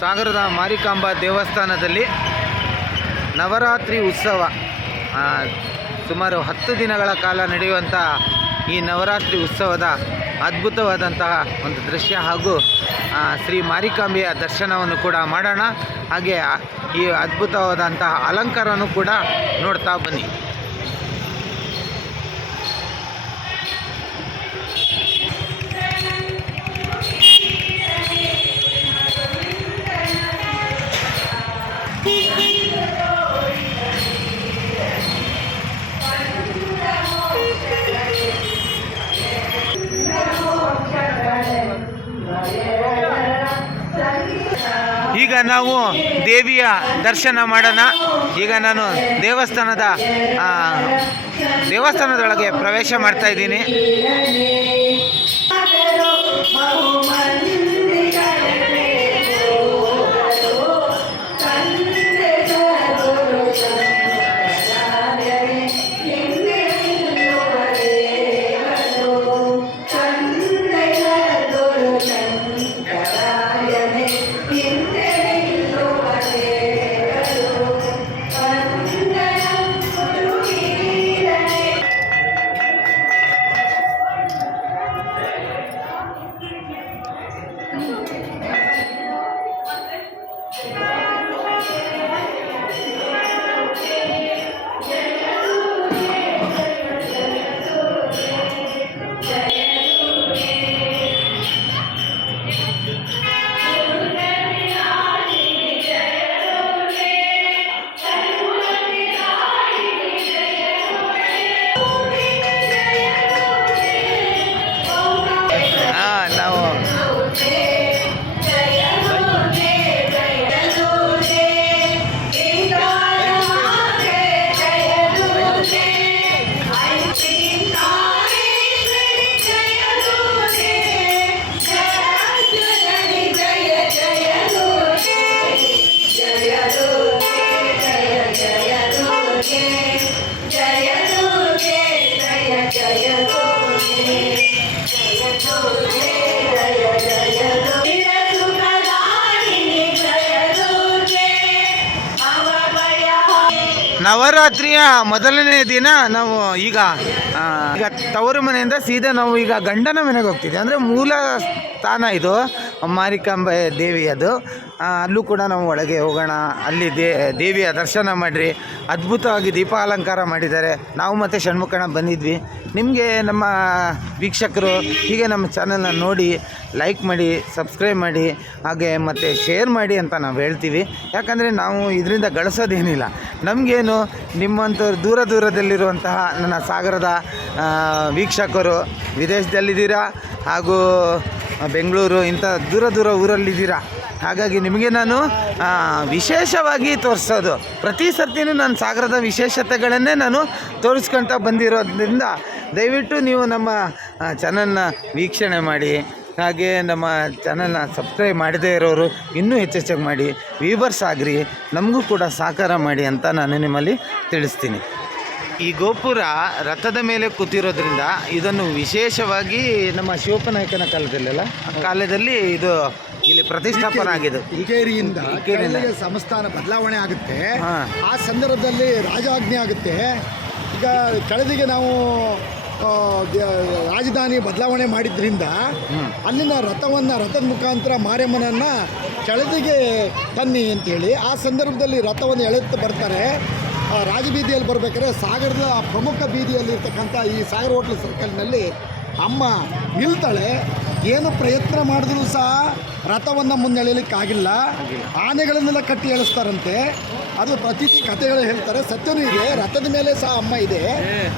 ಸಾಗರದ ಮಾರಿಕಾಂಬಾ ದೇವಸ್ಥಾನದಲ್ಲಿ ನವರಾತ್ರಿ ಉತ್ಸವ ಸುಮಾರು 10 ದಿನಗಳ ಕಾಲ ನಡೆಯುವಂಥ ಈ ನವರಾತ್ರಿ ಉತ್ಸವದ ಅದ್ಭುತವಾದಂತಹ ಒಂದು ದೃಶ್ಯ ಹಾಗೂ ಶ್ರೀ ಮಾರಿಕಾಂಬೆಯ ದರ್ಶನವನ್ನು ಕೂಡ ಮಾಡೋಣ. ಹಾಗೆ ಈ ಅದ್ಭುತವಾದಂತಹ ಅಲಂಕಾರನೂ ಕೂಡ ನೋಡ್ತಾ ಬನ್ನಿ. ಈಗ ನಾವು ದೇವಿಯ ದರ್ಶನ ಮಾಡೋಣ. ಈಗ ನಾನು ದೇವಸ್ಥಾನದೊಳಗೆ ಪ್ರವೇಶ ಮಾಡ್ತಾ ಇದ್ದೀನಿ. ನವರಾತ್ರಿಯ ಮೊದಲನೇ ದಿನ ನಾವು ಈಗ ತವರು ಮನೆಯಿಂದ ಸೀದಾ ನಾವು ಈಗ ಗಂಡನ ಮನೆಗೆ ಹೋಗ್ತಿದ್ವಿ. ಅಂದರೆ ಮೂಲ ಸ್ಥಾನ ಇದು ಮಾರಿಕಾಂಬೆ ದೇವಿಯದು. ಅಲ್ಲೂ ಕೂಡ ನಾವು ಒಳಗೆ ಹೋಗೋಣ. ಅಲ್ಲಿ ದೇವಿಯ ದರ್ಶನ ಮಾಡಿರಿ. ಅದ್ಭುತವಾಗಿ ದೀಪ ಅಲಂಕಾರ ಮಾಡಿದ್ದಾರೆ. ನಾವು ಮತ್ತು ಷಣ್ಮುಖಣ್ಣ ಬಂದಿದ್ವಿ. ನಿಮಗೆ ನಮ್ಮ ವೀಕ್ಷಕರು ಹೀಗೆ ನಮ್ಮ ಚಾನಲ್ನ ನೋಡಿ ಲೈಕ್ ಮಾಡಿ, ಸಬ್ಸ್ಕ್ರೈಬ್ ಮಾಡಿ, ಹಾಗೆ ಮತ್ತು ಶೇರ್ ಮಾಡಿ ಅಂತ ನಾವು ಹೇಳ್ತೀವಿ. ಯಾಕಂದರೆ ನಾವು ಇದರಿಂದ ಗಳಿಸೋದೇನಿಲ್ಲ. ನಮಗೇನು ನಿಮ್ಮಂಥವ್ರು ದೂರದಲ್ಲಿರುವಂತಹ ನನ್ನ ಸಾಗರದ ವೀಕ್ಷಕರು ವಿದೇಶದಲ್ಲಿದ್ದೀರಾ ಹಾಗೂ ಬೆಂಗಳೂರು ಇಂಥ ದೂರ ಊರಲ್ಲಿದ್ದೀರಾ. ಹಾಗಾಗಿ ನಿಮಗೆ ನಾನು ವಿಶೇಷವಾಗಿ ತೋರಿಸೋದು. ಪ್ರತಿ ಸರ್ತಿನೂ ನಾನು ಸಾಗರದ ವಿಶೇಷತೆಗಳನ್ನೇ ನಾನು ತೋರಿಸ್ಕೊಳ್ತಾ ಬಂದಿರೋದ್ರಿಂದ ದಯವಿಟ್ಟು ನೀವು ನಮ್ಮ ಚಾನಲ್ನ ವೀಕ್ಷಣೆ ಮಾಡಿ. ಹಾಗೆ ನಮ್ಮ ಚಾನಲ್ನ ಸಬ್ಸ್ಕ್ರೈಬ್ ಮಾಡದೇ ಇರೋರು ಇನ್ನೂ ಹೆಚ್ಚೆಚ್ಚಾಗಿ ಮಾಡಿ, ವ್ಯೂವರ್ಸ್ ಆಗಿರಿ, ನಮಗೂ ಕೂಡ ಸಹಕಾರ ಮಾಡಿ ಅಂತ ನಾನು ನಿಮ್ಮಲ್ಲಿ ತಿಳಿಸ್ತೀನಿ. ಈ ಗೋಪುರ ರಥದ ಮೇಲೆ ಕೂತಿರೋದ್ರಿಂದ ಇದನ್ನು ವಿಶೇಷವಾಗಿ ನಮ್ಮ ಶಿವಪ್ಪನಾಯಕನ ಕಾಲದಲ್ಲಿ ಇದು ಇಲ್ಲಿ ಪ್ರತಿಷ್ಠಾಪನೆ ಆಗಿದೆ. ಇಕೇರಿಯಿಂದ ಸಂಸ್ಥಾನ ಬದಲಾವಣೆ ಆಗುತ್ತೆ. ಆ ಸಂದರ್ಭದಲ್ಲಿ ರಾಜಾಜ್ಞೆ ಆಗುತ್ತೆ. ಈಗ ಕಳೆದಿಗೆ ನಾವು ರಾಜಧಾನಿ ಬದಲಾವಣೆ ಮಾಡಿದ್ರಿಂದ ಅಲ್ಲಿನ ರಥದ ಮುಖಾಂತರ ಮಾರಿಯಮ್ಮನನ್ನು ಕೆಳದಿಗೆ ತನ್ನಿ ಅಂತೇಳಿ ಆ ಸಂದರ್ಭದಲ್ಲಿ ರಥವನ್ನು ಎಳೆದು ಬರ್ತಾರೆ. ರಾಜಬೀದಿಯಲ್ಲಿ ಬರಬೇಕಾದ್ರೆ ಸಾಗರದ ಪ್ರಮುಖ ಬೀದಿಯಲ್ಲಿರ್ತಕ್ಕಂಥ ಈ ಸಾಗರ ಹೋಟ್ಲ್ ಸರ್ಕಲ್ನಲ್ಲಿ ಅಮ್ಮ ನಿಲ್ತಾಳೆ. ಏನು ಪ್ರಯತ್ನ ಮಾಡಿದ್ರು ಸಹ ರಥವನ್ನು ಮುನ್ನೆಳೆಯಲಿಕ್ಕಾಗಿಲ್ಲ. ಆನೆಗಳನ್ನೆಲ್ಲ ಕಟ್ಟಿ ಎಳಿಸ್ತಾರಂತೆ. ಅದು ಪ್ರತೀತಿ ಕಥೆಗಳು ಹೇಳ್ತಾರೆ. ಸತ್ಯನೂ ಇದೆ. ರಥದ ಮೇಲೆ ಸಹ ಅಮ್ಮ ಇದೆ.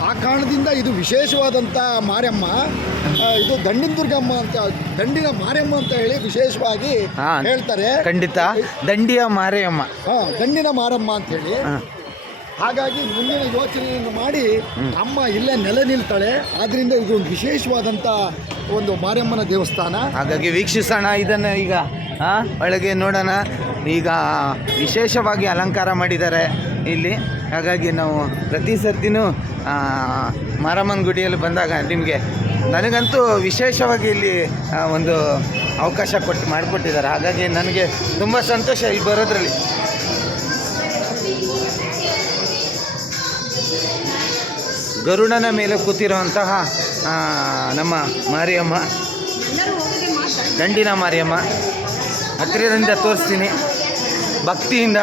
ಆ ಕಾರಣದಿಂದ ಇದು ವಿಶೇಷವಾದಂಥ ಮಾರಿಯಮ್ಮ. ಇದು ದಂಡಿನ ದುರ್ಗಮ್ಮ ಅಂತ, ದಂಡಿನ ಮಾರಿಯಮ್ಮ ಅಂತ ಹೇಳಿ ವಿಶೇಷವಾಗಿ ಹೇಳ್ತಾರೆ. ಖಂಡಿತ ದಂಡಿಯ ಮಾರಿಯಮ್ಮ, ದಂಡಿನ ಮಾರಮ್ಮ ಅಂತ ಹೇಳಿ. ಹಾಗಾಗಿ ಮುಂದಿನ ಯೋಚನೆಯನ್ನು ಮಾಡಿ ಅಮ್ಮ ಇಲ್ಲೇ ನೆಲೆ ನಿಲ್ತಾಳೆ. ಆದ್ದರಿಂದ ಇದು ಒಂದು ವಿಶೇಷವಾದಂಥ ಒಂದು ಮಾರಿಯಮ್ಮನ ದೇವಸ್ಥಾನ. ಹಾಗಾಗಿ ವೀಕ್ಷಿಸೋಣ ಇದನ್ನು. ಈಗ ಒಳಗೆ ನೋಡೋಣ. ಈಗ ವಿಶೇಷವಾಗಿ ಅಲಂಕಾರ ಮಾಡಿದ್ದಾರೆ ಇಲ್ಲಿ. ಹಾಗಾಗಿ ನಾವು ಪ್ರತಿ ಸರ್ತಿನೂ ಮಾರಮ್ಮನ ಗುಡಿಯಲ್ಲಿ ಬಂದಾಗ ನಿಮಗೆ ನನಗಂತೂ ವಿಶೇಷವಾಗಿ ಇಲ್ಲಿ ಒಂದು ಅವಕಾಶ ಮಾಡಿಕೊಟ್ಟಿದ್ದಾರೆ. ಹಾಗಾಗಿ ನನಗೆ ತುಂಬ ಸಂತೋಷ ಇಲ್ಲಿ ಬರೋದ್ರಲ್ಲಿ. ಗರುಡನ ಮೇಲೆ ಕೂತಿರುವಂತಹ ನಮ್ಮ ಮಾರಿಯಮ್ಮ, ದಂಡಿನ ಮಾರಿಯಮ್ಮ ಹತ್ತಿರದಿಂದ ತೋರಿಸ್ತೀನಿ. ಭಕ್ತಿಯಿಂದ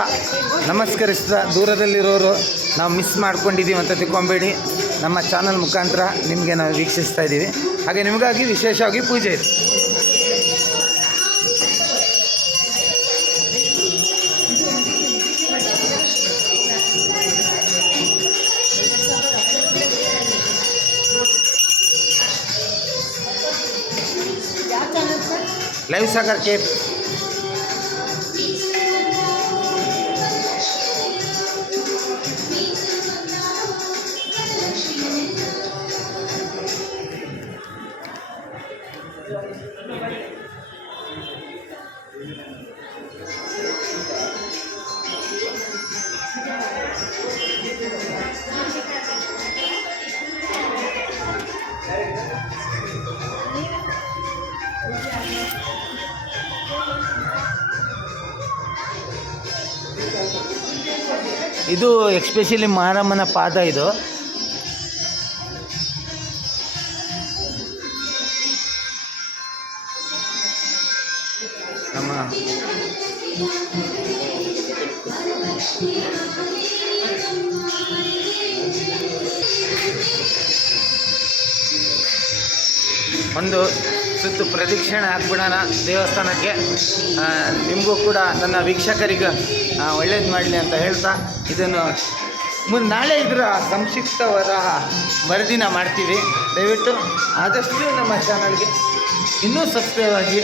ನಮಸ್ಕರಿಸ್ತಾ ದೂರದಲ್ಲಿರೋರು ನಾವು ಮಿಸ್ ಮಾಡ್ಕೊಂಡಿದ್ದೀವಿ ಅಂತ ತಿಳ್ಕೊಬೇಡಿ. ನಮ್ಮ ಚಾನಲ್ ಮುಖಾಂತರ ನಿಮಗೆ ನಾವು ವೀಕ್ಷಿಸ್ತಾ ಇದ್ದೀವಿ. ಹಾಗೆ ನಿಮಗಾಗಿ ವಿಶೇಷವಾಗಿ ಪೂಜೆ ಇದೆ. Live Sagar Cape. ಇದು ಎಕ್ಸ್ಪೆಷಲಿ ಮಾರಮ್ಮನ ಪಾದ. ಇದು ನಮ್ಮ ಒಂದು ಸುತ್ತು ಪ್ರದಕ್ಷಿಣೆ ಹಾಕ್ಬಿಡೋಣ ದೇವಸ್ಥಾನಕ್ಕೆ. ನಿಮಗೂ ಕೂಡ ನನ್ನ ವೀಕ್ಷಕರಿಗೆ ಒಳ್ಳೇದು ಮಾಡಲಿ ಅಂತ ಹೇಳ್ತಾ ಇದನ್ನು ನಾಳೆ ಇದರ ಸಂಕ್ಷಿಪ್ತವಾದ ವರದಿನ ಮಾಡ್ತೀವಿ. ದಯವಿಟ್ಟು ಆದಷ್ಟು ನಮ್ಮ ಚಾನಲ್ಗೆ ಇನ್ನೂ ಸಬ್ಸ್ಕ್ರೈಬ್ ಆಗಿ,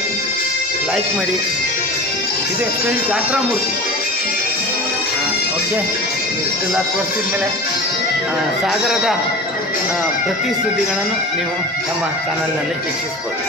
ಲೈಕ್ ಮಾಡಿ. ಇದು ಎಕ್ಸ್ಪೆಷಲಿ ಜಾತ್ರಾ ಮೂರ್ತಿ. ಓಕೆ, ಇಷ್ಟೆಲ್ಲ ತೋರಿಸಿದ ಮೇಲೆ ಸಾಗರದ ಪ್ರತಿ ಸುದ್ದಿಗಳನ್ನು ನೀವು ನಮ್ಮ ಚಾನಲ್ನಲ್ಲಿ ವೀಕ್ಷಿಸ್ಬೋದು.